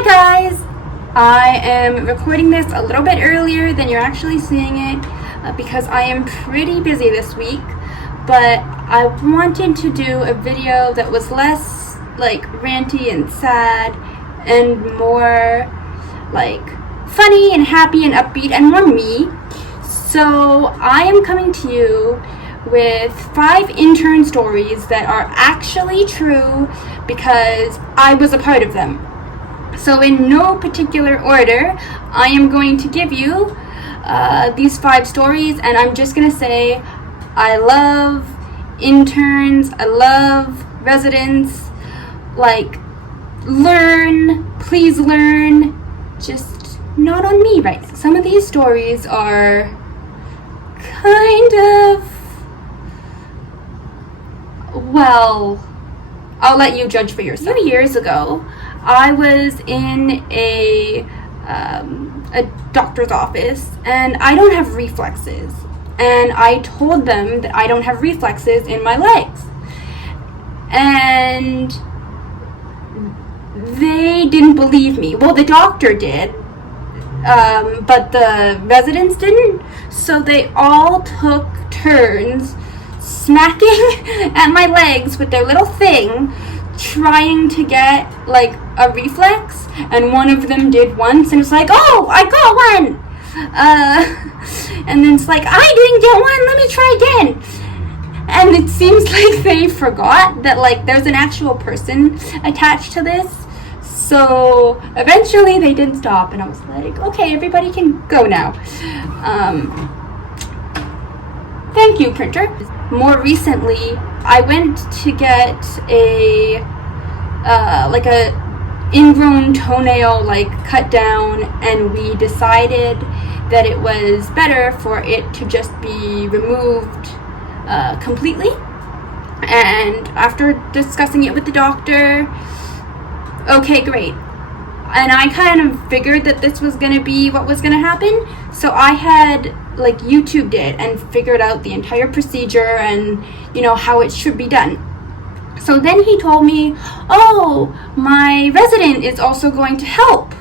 Hi guys! I am recording this a little bit earlier than you're actually seeing it because I am pretty busy this week, but I wanted to do a video that was less like ranty and sad and more like funny and happy and upbeat and more me. So I am coming to you with 5 intern stories that are actually true because I was a part of them. So in no particular order, I am going to give you these 5 stories, and I'm just going to say I love interns, I love residents, like please learn, just not on me right now. Some of these stories are kind of, well, I'll let you judge for yourself. A few years ago, I was in a doctor's office, and I don't have reflexes. And I told them that I don't have reflexes in my legs. And they didn't believe me. Well, the doctor did, but the residents didn't. So they all took turns smacking at my legs with their little thing, trying to get like a reflex, and one of them did once, and it's like, oh, I got one, and then it's like, I didn't get one, let me try again. And it seems like they forgot that like there's an actual person attached to this. So eventually they did stop, and I was like, okay, everybody can go now. Thank you, printer. More recently, I went to get a ingrown toenail cut down, and we decided that it was better for it to just be removed completely. And after discussing it with the doctor, okay, great. And I kind of figured that this was going to be what was going to happen. So I had YouTubed it and figured out the entire procedure and, how it should be done. So then he told me, oh, my resident is also going to help.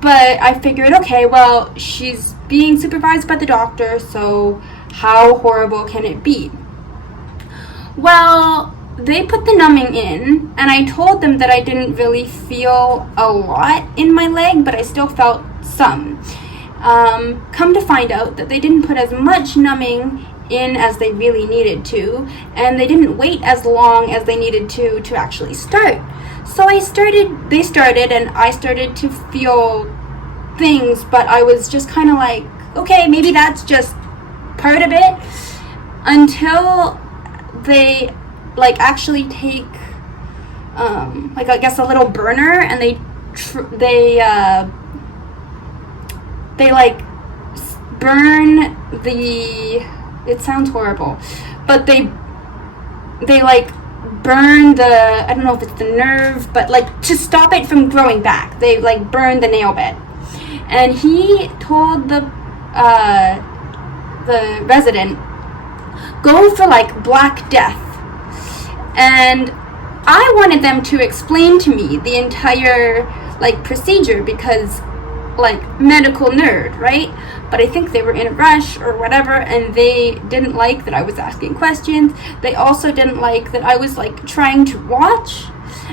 But I figured, okay, well, she's being supervised by the doctor, so how horrible can it be? Well, they put the numbing in, and I told them that I didn't really feel a lot in my leg, but I still felt some. Come to find out that they didn't put as much numbing in as they really needed to, and they didn't wait as long as they needed to actually start. So they started, and I started to feel things, but I was just kind of like, okay, maybe that's just part of it, until they actually take I guess a little burner, and they burn the, it sounds horrible, but they burn the, I don't know if it's the nerve, but to stop it from growing back, they burn the nail bed. And he told the resident, go for Black Death. And I wanted them to explain to me the entire procedure, because medical nerd, right? But I think they were in a rush or whatever, and they didn't like that I was asking questions. They also didn't like that I was trying to watch,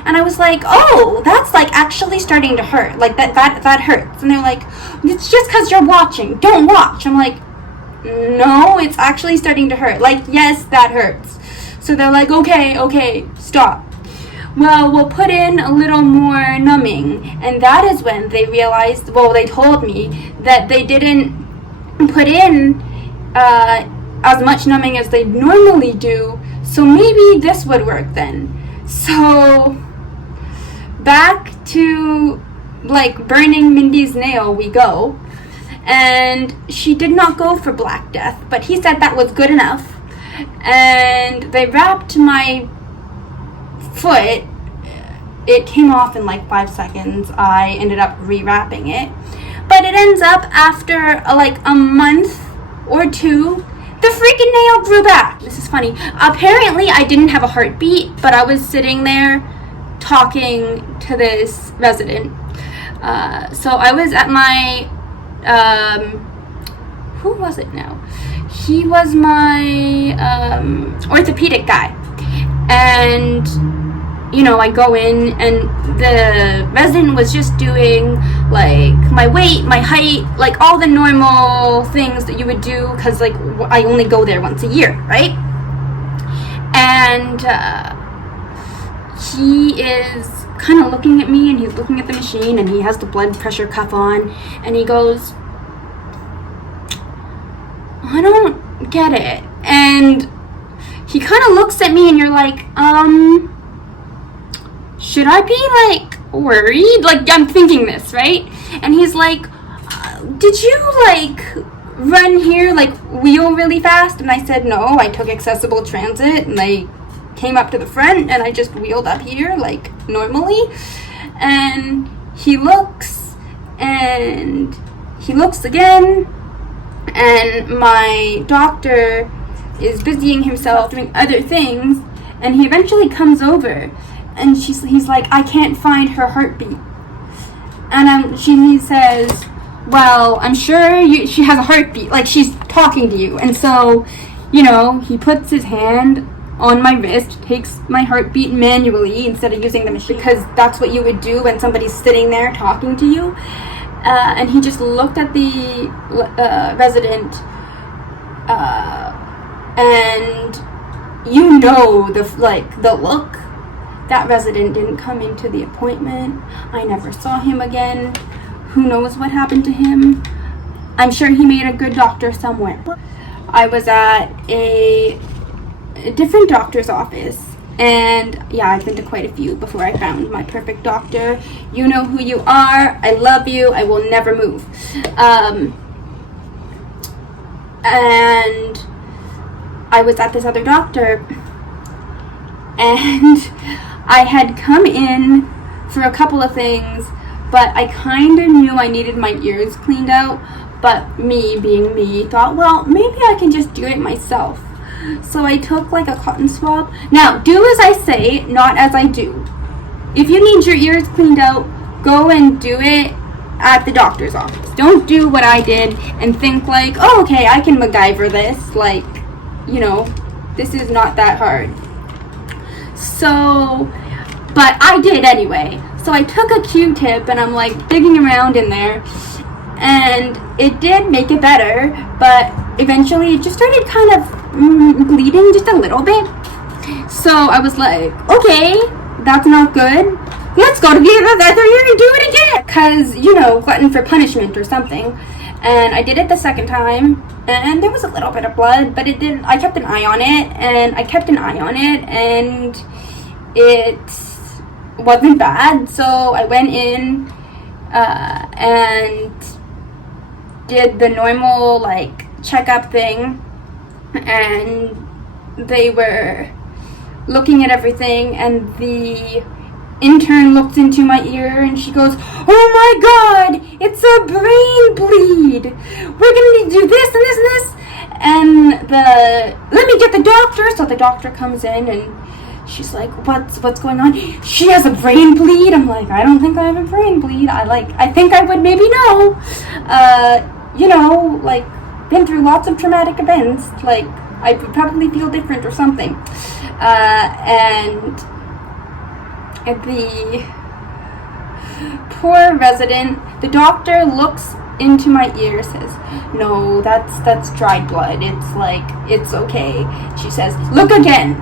and I was like, oh, that's actually starting to hurt, that hurts. And they're like, it's just because you're watching, don't watch. I'm like, no, it's actually starting to hurt, yes, that hurts. So they're like, okay, stop. Well, we'll put in a little more numbing. And that is when they realized, well, they told me that they didn't put in as much numbing as they normally do. So maybe this would work then. So back to burning Mindy's nail we go. And she did not go for Black Death, but he said that was good enough. And they wrapped my foot. It came off in 5 seconds. I ended up rewrapping it, but it ends up after a month or 2, the freaking nail grew back. This is funny. Apparently I didn't have a heartbeat, but I was sitting there talking to this resident, So I was at my, who was it now? He was my orthopedic guy. And, you know, I go in and the resident was just doing like my weight, my height, like all the normal things that you would do, because like I only go there once a year, right? And he is kind of looking at me, and he's looking at the machine, and he has the blood pressure cuff on, and he goes, I don't get it. And he kind of looks at me, and you're like, should I be like worried? Like, I'm thinking this, right? And he's like, did you like run here, like wheel really fast? And I said, no, I took accessible transit, and I came up to the front, and I just wheeled up here like normally. And he looks, and he looks again, and my doctor is busying himself doing other things, and he eventually comes over, and he's like, I can't find her heartbeat. And he says, well, I'm sure she has a heartbeat, like she's talking to you. And so, you know, he puts his hand on my wrist, takes my heartbeat manually instead of using the machine, because that's what you would do when somebody's sitting there talking to you. And he just looked at the resident, and you know the look. That resident didn't come into the appointment. I never saw him again. Who knows what happened to him? I'm sure he made a good doctor somewhere. I was at a different doctor's office, and yeah, I've been to quite a few before I found my perfect doctor. You know who you are. I love you. I will never move. And I was at this other doctor, and I had come in for a couple of things, but I kind of knew I needed my ears cleaned out. But me, being me, thought, well, maybe I can just do it myself. So I took like a cotton swab. Now, do as I say, not as I do. If you need your ears cleaned out, go and do it at the doctor's office. Don't do what I did and think like, oh, okay, I can MacGyver this. Like, you know, this is not that hard. So, but I did anyway. So I took a Q-tip, and I'm like digging around in there, and it did make it better, but eventually it just started kind of bleeding just a little bit. So I was like, okay, that's not good. Let's go to the other ear and do it again. Because, you know, glutton for punishment or something. And I did it the second time, and there was a little bit of blood, but it didn't. I kept an eye on it, and it wasn't bad. So I went in and did the normal like checkup thing, and they were looking at everything, and the intern looked into my ear, and she goes, oh my god, it's a brain bleed, we're gonna need to do this and this and this, and let me get the doctor. So the doctor comes in, and she's like, what's going on? She has a brain bleed. I'm like, I don't think I have a brain bleed. I think I would maybe know. You know, like, been through lots of traumatic events. Like, I would probably feel different or something. And the poor resident, the doctor looks into my ear, says, no, that's dried blood. It's like, it's okay. She says, look again.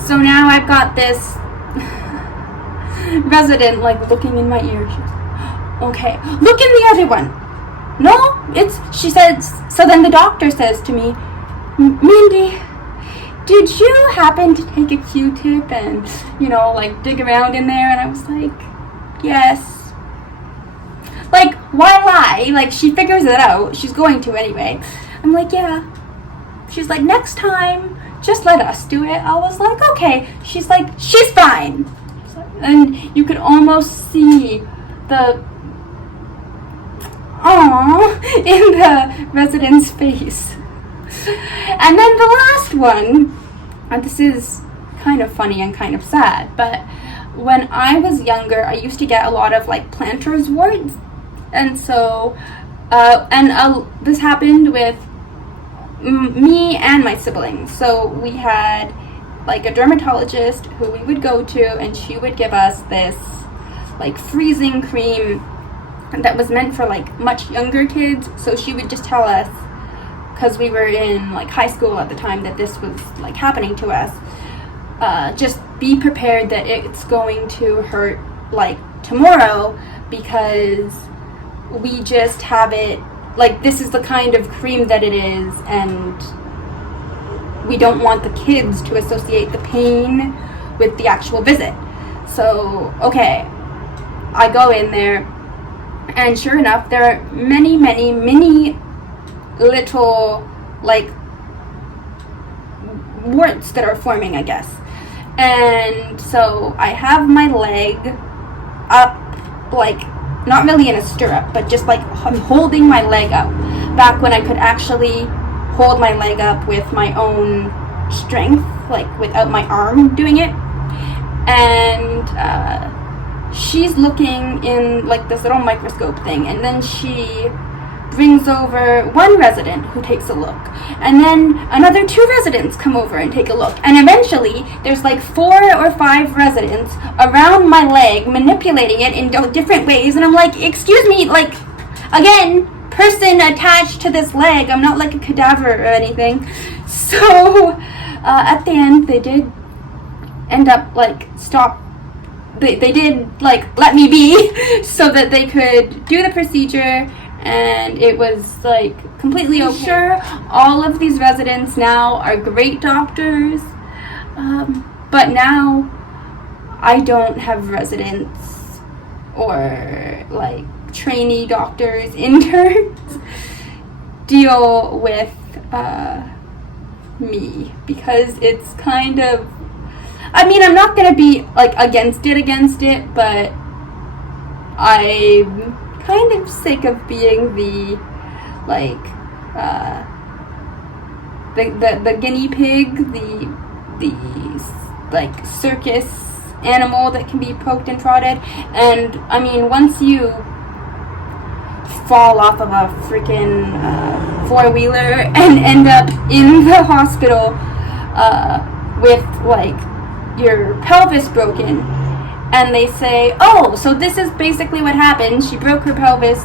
So now I've got this resident like looking in my ear. She's, okay, look in the other one. No, she says, so then the doctor says to me, Mindy, did you happen to take a Q-tip and, you know, like dig around in there? And I was like, yes. Like, why lie? Like, she figures it out. She's going to anyway. I'm like, yeah. She's like, next time, just let us do it. I was like, okay. She's like, she's fine. And you could almost see the aww in the resident's face. And then the last one, and this is kind of funny and kind of sad, but when I was younger, I used to get a lot of like plantar's warts, and so this happened with me and my siblings. So we had like a dermatologist who we would go to, and she would give us this like freezing cream that was meant for like much younger kids. So she would just tell us, because we were in like high school at the time that this was like happening to us, just be prepared that it's going to hurt like tomorrow, because we just have it, like this is the kind of cream that it is, and we don't want the kids to associate the pain with the actual visit. So, okay, I go in there, and sure enough, there are many little, like, warts that are forming, I guess. And so I have my leg up, like, not really in a stirrup, but just like I'm holding my leg up. Back when I could actually hold my leg up with my own strength, like without my arm doing it. And she's looking in like this little microscope thing, and then she brings over one resident who takes a look, and then another 2 residents come over and take a look, and eventually there's like 4 or 5 residents around my leg manipulating it in different ways, and I'm like, excuse me, like, again, person attached to this leg, I'm not like a cadaver or anything. So at the end they did end up like they did like let me be so that they could do the procedure, and it was like completely okay. Sure, all of these residents now are great doctors, but now I don't have residents or like trainee doctors, interns deal with me, because it's kind of, I mean, I'm not gonna be like against it, but I'm kind of sick of being the like the guinea pig, the like circus animal that can be poked and prodded. And I mean, once you fall off of a freaking 4-wheeler and end up in the hospital with like your pelvis broken, and they say, oh, so this is basically what happened, she broke her pelvis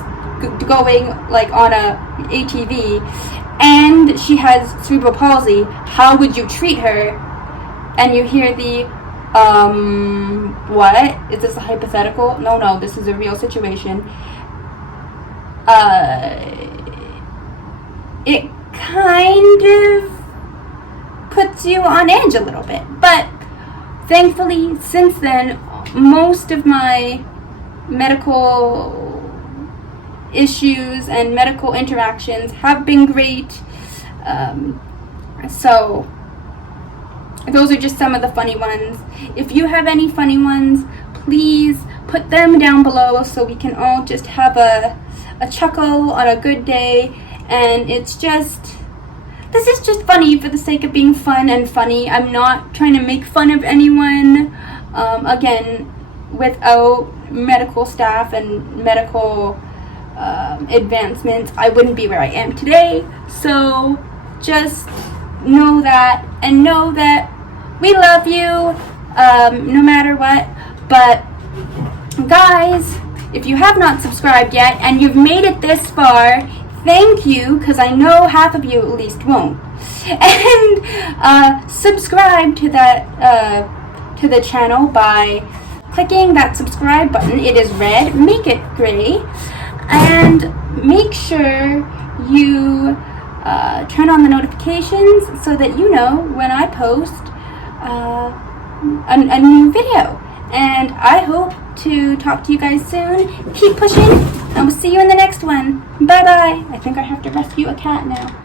going like on a ATV, and she has cerebral palsy, how would you treat her? And you hear the what? Is this a hypothetical? No, this is a real situation. It kind of puts you on edge a little bit, but thankfully since then most of my medical issues and medical interactions have been great. So those are just some of the funny ones. If you have any funny ones, please put them down below so we can all just have a chuckle on a good day. And this is just funny for the sake of being fun and funny. I'm not trying to make fun of anyone. Again, without medical staff and medical advancements, I wouldn't be where I am today. So just know that, and know that we love you no matter what. But guys, if you have not subscribed yet and you've made it this far, thank you, because I know half of you at least won't. And subscribe to that to the channel by clicking that subscribe button. It is red, make it gray, and make sure you turn on the notifications so that you know when I post a new video. And I hope to talk to you guys soon. Keep pushing, and we'll see you in the next one. Bye bye. I think I have to rescue a cat now.